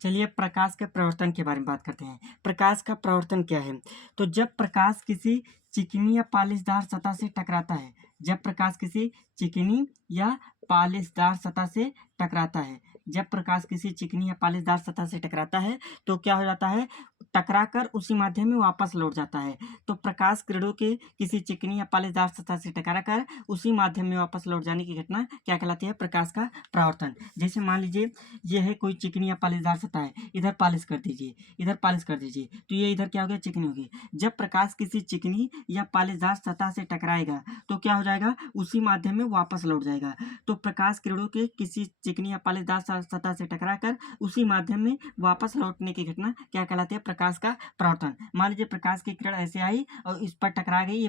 चलिए प्रकाश के प्रवर्तन के बारे में बात करते हैं। प्रकाश का प्रवर्तन क्या है? तो जब प्रकाश किसी चिकनी या पॉलिशदार सतह से टकराता है, जब प्रकाश किसी चिकनी या पॉलिशदार सतह से टकराता है, जब प्रकाश किसी चिकनी या पॉलिशदार सतह से टकराता है तो क्या हो जाता है? टकराकर उसी माध्यम में वापस लौट जाता है। तो प्रकाश किरणों के किसी चिकनी या पॉलिशदार सतह से टकराकर उसी माध्यम में वापस लौट जाने की घटना क्या कहलाती है? प्रकाश का परावर्तन। जैसे मान लीजिए ये है कोई चिकनी या पॉलिशदार सतह है, इधर पॉलिश कर दीजिए, इधर पॉलिश कर दीजिए, तो ये इधर क्या हो गया? चिकनी होगी। जब प्रकाश किसी चिकनी या पॉलिशदार सतह से टकराएगा तो क्या हो जाएगा? उसी माध्यम में वापस लौट जाएगा। तो प्रकाश किरणों के किसी चिकनी या पॉलिशदार सतह से टकराकर उसी माध्यम में वापस लौटने की घटना क्या कहलाती है? प्रकाश का परावर्तन। मान लीजिए प्रकाश की किरण ऐसे आई और इस पर टकरा गई,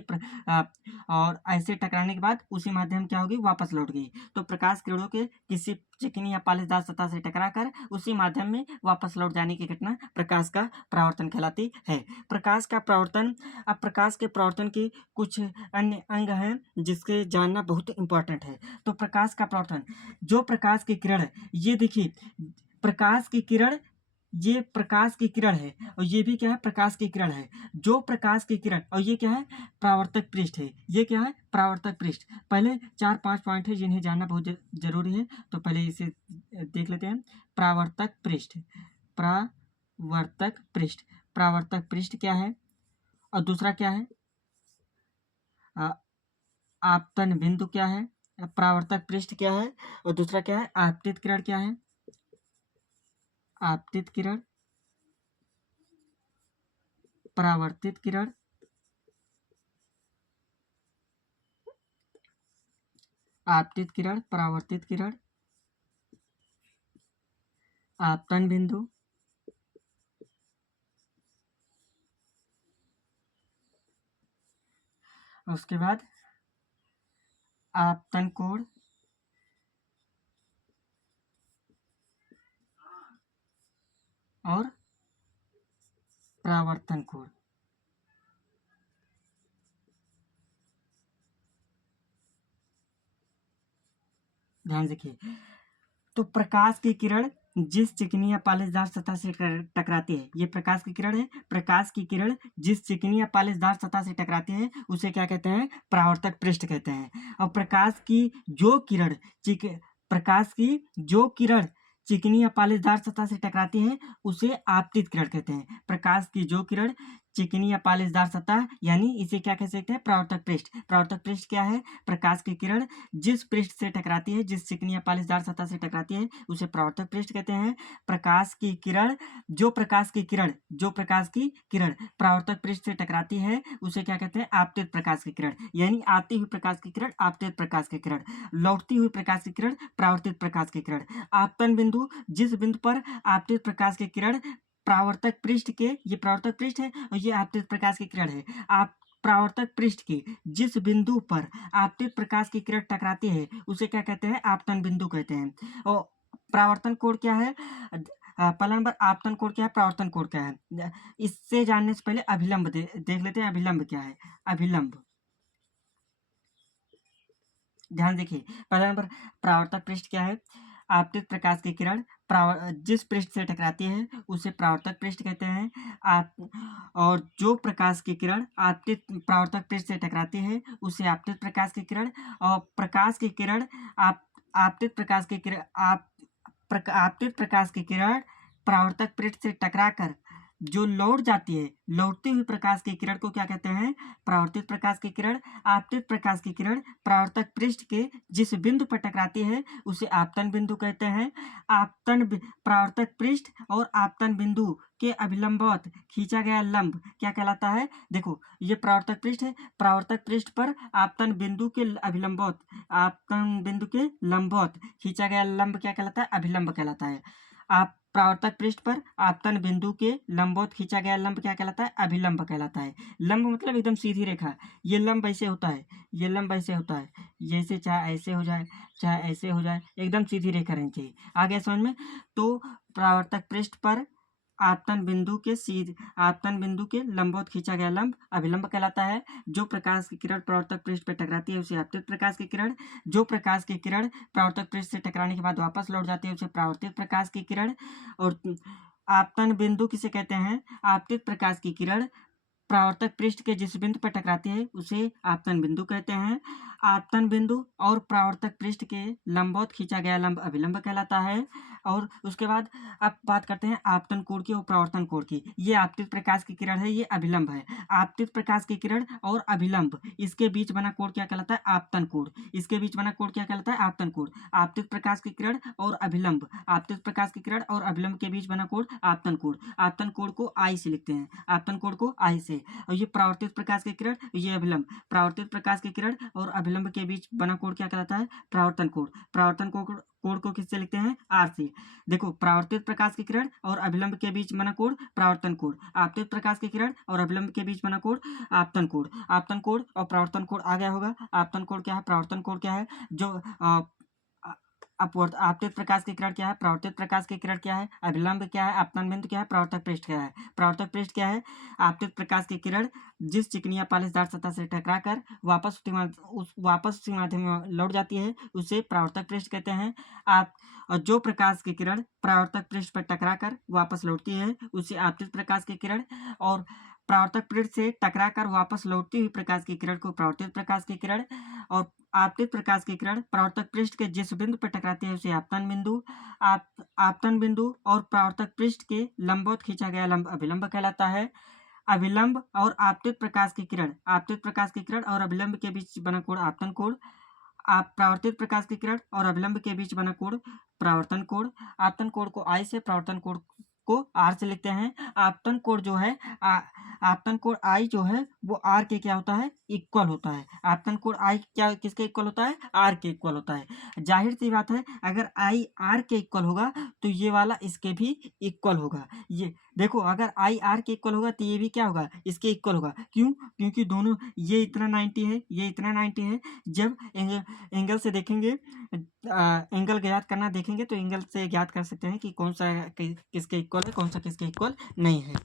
और ऐसे टकराने के बाद उसी माध्यम क्या होगी? वापस लौट गई। तो प्रकाश किरणों के किसी चिकनी या पॉलिशदार सतह से टकराकर उसी माध्यम में वापस लौट जाने की घटना प्रकाश का परावर्तन कहलाती है। प्रकाश का परावर्तन। अब प्रकाश के परावर्तन के कुछ अन्य अंग हैं जिसके जानना बहुत इंपॉर्टेंट है। तो प्रकाश का परावर्तन, जो प्रकाश की किरण है, ये देखिए प्रकाश की किरण, ये प्रकाश की किरण है और ये भी क्या है? प्रकाश की किरण है। जो प्रकाश की किरण, और ये क्या है? परावर्तक पृष्ठ है। ये क्या है? परावर्तक पृष्ठ। पहले 4-5 पॉइंट है जिन्हें जानना बहुत जरूरी है, तो पहले इसे देख लेते हैं। परावर्तक पृष्ठ, परावर्तक पृष्ठ, परावर्तक पृष्ठ क्या है? और दूसरा क्या है? आपतन बिंदु क्या है? परावर्तक पृष्ठ क्या है? और दूसरा क्या है? आपतित किरण क्या है? आपतित किरण, परावर्तित किरण, आपतित किरण, परावर्तित किरण, आपतन बिंदु, उसके बाद आपतन कोण और परावर्तन कोण। ध्यान रखिए। तो प्रकाश की किरण जिस चिकनी या पॉलिशदार सतह से टकराती है, ये प्रकाश की किरण है। प्रकाश की किरण जिस चिकनी या पॉलिशदार सतह से टकराती है उसे क्या कहते हैं? परावर्तक पृष्ठ कहते हैं। और प्रकाश की जो किरण प्रकाश की जो किरण चिकनी या पॉलिशदार सतह से टकराती है उसे आपतित किरण कहते हैं। प्रकाश की जो किरण चिकनी या पॉलिशदार सतह, यानी इसे क्या कह सकते हैं? परावर्तक पृष्ठ। परावर्तक पृष्ठ क्या है? प्रकाश की किरण जिस पृष्ठ से टकराती है, जिस चिकनी या पॉलिशदार सतह से टकराती है उसे परावर्तक पृष्ठ कहते हैं। प्रकाश की किरण, जो प्रकाश की किरण, जो प्रकाश की किरण परावर्तक पृष्ठ से टकराती है उसे क्या कहते हैं? आपतित प्रकाश की किरण। यानी आती हुई प्रकाश की किरण आपतित प्रकाश की किरण, लौटती हुई प्रकाश की किरण परावर्तित प्रकाश की किरण। आपतन बिंदु, जिस बिंदु पर आपतित प्रकाश की किरण परावर्तक पृष्ठ के, ये परावर्तक पृष्ठ है और ये आपतित प्रकाश की किरण है। आप परावर्तक पृष्ठ के जिस बिंदु पर आपतित प्रकाश की किरण टकराती है उसे क्या कहते हैं? आपतन बिंदु कहते हैं। और परावर्तन कोण क्या है? पहला नंबर आपतन कोण क्या है? परावर्तन कोण क्या है? इससे जानने से पहले अभिलंब देख लेते हैं। अभिलंब क्या है? अभिलंब, ध्यान देखिए। पहला नंबर परावर्तक पृष्ठ क्या है? आपतित प्रकाश की किरण जिस पृष्ठ से टकराती है उसे परावर्तक पृष्ठ कहते हैं। आप और जो प्रकाश की किरण आपतित परावर्तक पृष्ठ से टकराती है उसे आपतित प्रकाश की किरण। और प्रकाश की किरण आप आपतित प्रकाश की किरण आपतित प्रकाश की किरण परावर्तक पृष्ठ से टकराकर जो लौट जाती है, लौटती हुई प्रकाश की किरण को क्या कहते हैं? परावर्तित प्रकाश की किरण। आपतित प्रकाश की किरण परावर्तक पृष्ठ के जिस बिंदु पर टकराती है उसे आपतन बिंदु कहते हैं। परावर्तक पृष्ठ और आपतन बिंदु के अभिलंबवत खींचा गया लंब क्या कहलाता है? देखो ये परावर्तक पृष्ठ है, परावर्तक पृष्ठ पर आपतन बिंदु के अभिलंबवत, आपतन बिंदु के लंबवत खींचा गया लंब क्या कहलाता है? अभिलंब कहलाता है। आप परावर्तक पृष्ठ पर आपतन बिंदु के लंबवत खींचा गया लंब क्या कहलाता है? अभिलंब कहलाता है। लंब मतलब एकदम सीधी रेखा। ये लंब ऐसे होता है, ये लंब ऐसे होता है, जैसे चाहे ऐसे हो जाए चाहे ऐसे हो जाए, एकदम सीधी रेखा रहनी चाहिए। आ गया समझ में? तो परावर्तक पृष्ठ पर आपतन बिंदु के लंबवत खींचा गया लंब अभिलंब कहलाता है। जो प्रकाश की किरण प्रवर्तक पृष्ठ पर टकराती है उसे आपतित प्रकाश की किरण, जो प्रकाश की किरण प्रवर्तक पृष्ठ से टकराने के बाद वापस लौट जाती है उसे परावर्तित प्रकाश की किरण। और आपतन बिंदु किसे कहते हैं? आपतित प्रकाश की किरण परावर्तक पृष्ठ के जिस बिंदु पर टकराती है उसे आपतन बिंदु कहते हैं। आपतन बिंदु और परावर्तक पृष्ठ के लंबवत खींचा गया लंब अभिलंब कहलाता है। और उसके बाद अब बात करते हैं आपतन कोण की और परावर्तन कोण की। ये आपतित प्रकाश की किरण है, ये अभिलंब है। आपतित प्रकाश की किरण और अभिलंब इसके बीच बना कोण क्या कहलाता है? आपतन कोण। इसके बीच बना कोण क्या कहलाता है? आपतन कोण। आपतित प्रकाश की किरण और अभिलंब, आपतित प्रकाश की किरण और अभिलंब के बीच बना कोण आपतन कोण। आपतन कोण को आई से लिखते हैं, आपतन कोण को आई से। और ये परावर्तित प्रकाश की किरण, ये अभिलंब। परावर्तित प्रकाश की किरण और अभिलंब के बीच बना कोण क्या कहलाता है? परावर्तन कोण। परावर्तन कोण को किससे लिखते हैं? आर से। देखो, परावर्तित प्रकाश की किरण और अभिलंब के बीच बना कोण परावर्तन कोण। आपतित प्रकाश की किरण और अभिलंब के बीच बना कोण आपतन कोण। आपतन कोण और परावर्तन कोण आ गया होगा। आपतन कोण क्या है? परावर्तन कोण क्या है? जो अपवर्त आपतित प्रकाश की किरण क्या है? परावर्तित प्रकाश की किरण क्या है? अभिलंब क्या है? आपतन बिंदु क्या है? परावर्तक पृष्ठ क्या है? परावर्तक पृष्ठ क्या है? आपतित प्रकाश की किरण जिस चिकनी या पालिशदार सतह से टकराकर वापस उसी माध्यम में लौट जाती है उसे परावर्तक पृष्ठ कहते हैं। आप और जो प्रकाश की किरण परावर्तक पृष्ठ पर टकराकर वापस लौटती है उसे आपतित प्रकाश की किरण, और परावर्तक पृष्ठ से टकराकर वापस लौटती हुई प्रकाश की किरण को परावर्तित प्रकाश की किरण। और आपतित प्रकाश की किरण परावर्तक पृष्ठ के जिस बिंदु पर टकराती है उसे आपतन बिंदु, आपतन बिंदु और परावर्तक पृष्ठ के लंबवत खींचा गया लंब अभिलंब कहलाता है। अभिलंब और आपतित प्रकाश की किरण, आपतित प्रकाश की किरण और अभिलंब के बीच बना कोण आपतन कोण। आप परावर्तित प्रकाश की किरण और अभिलंब के बीच बना कोण परावर्तन कोण। आपतन कोण को आई से, परावर्तन कोण को आर से लिखते हैं। आपतन कोण जो है आपतन कोण आई जो है वो आर के क्या होता है? इक्वल होता है। आपतन कोण आई क्या किसके इक्वल होता है? आर के इक्वल होता है। जाहिर सी बात है, अगर आई आर के इक्वल होगा तो ये वाला इसके भी इक्वल होगा। ये देखो, अगर आई आर के इक्वल होगा तो ये भी क्या होगा? इसके इक्वल होगा। क्यों? क्योंकि दोनों, ये इतना 90 है, ये इतना 90 है। जब एंगल से देखेंगे, एंगल ज्ञात करना देखेंगे तो एंगल से ज्ञात कर सकते हैं कि कौन सा किसके इक्वल है, कौन सा किसके इक्वल नहीं है।